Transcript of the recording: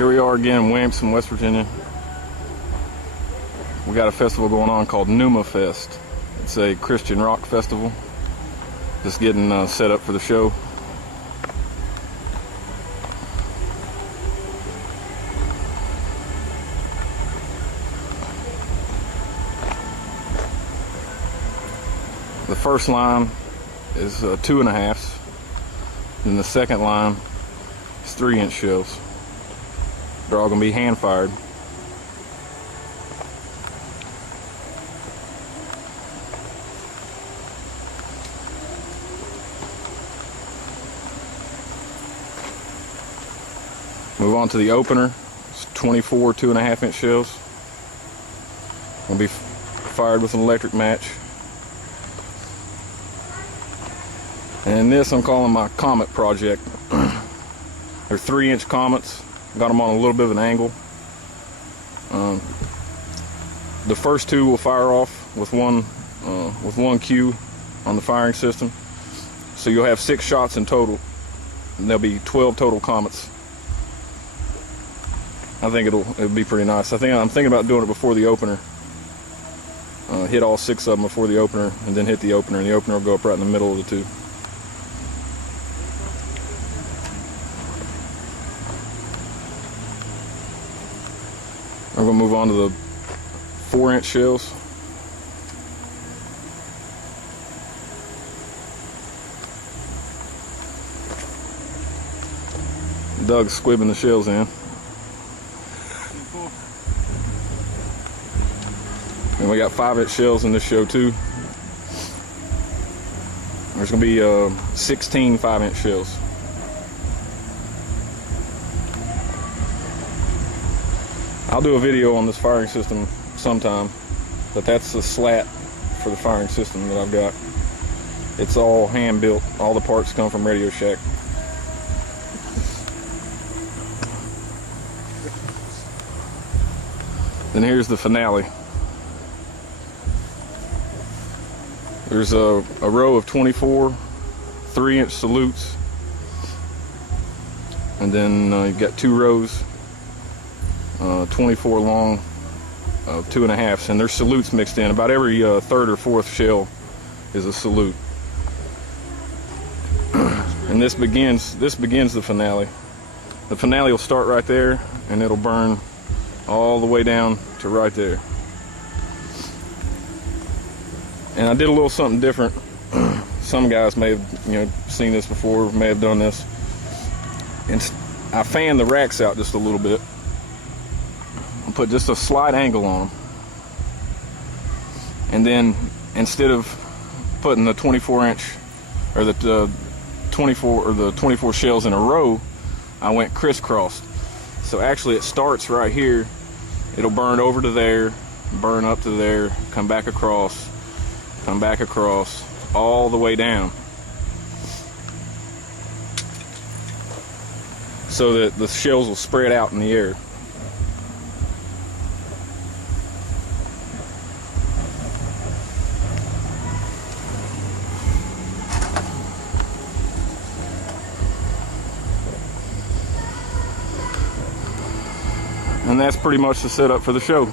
Here we are again, Williamson, West Virginia. We got a festival going on called Pneumafest. It's a Christian rock festival. Just getting set up for the show. The first line is 2.5s, and the second line is 3-inch shells. They're all going to be hand fired. Move on to the opener. It's 24 2.5-inch shells. Going to be fired with an electric match. And this I'm calling my Comet project. They're 3-inch comets. Got them on a little bit of an angle. The first two will fire off with one cue on the firing system. So you'll have 6 shots in total. And there'll be 12 total comets. I think it'll be pretty nice. I'm thinking about doing it before the opener. Hit all 6 of them before the opener, and then hit the opener, and the opener will go up right in the middle of the two. I'm going to move on to the 4-inch shells. Doug's squibbing the shells in. And we got 5-inch shells in this show too. There's going to be 16 5-inch shells. I'll do a video on this firing system sometime, but that's the slat for the firing system that I've got. It's all hand built. All the parts come from Radio Shack. Then here's the finale. There's a row of 24 3-inch salutes, and then you've got 2 rows 24 long 2.5s, and there's salutes mixed in. About every 3rd or 4th shell is a salute. And this begins the finale. The finale will start right there, and it'll burn all the way down to right there. And I did a little something different. Some guys may have seen this before, may have done this. And I fanned the racks out just a little bit. Put just a slight angle on them, and then instead of putting the 24-inch or the 24 shells in a row, I went crisscross. So actually it starts right here, it'll burn over to there, burn up to there, come back across, all the way down, so that the shells will spread out in the air. And that's pretty much the setup for the show.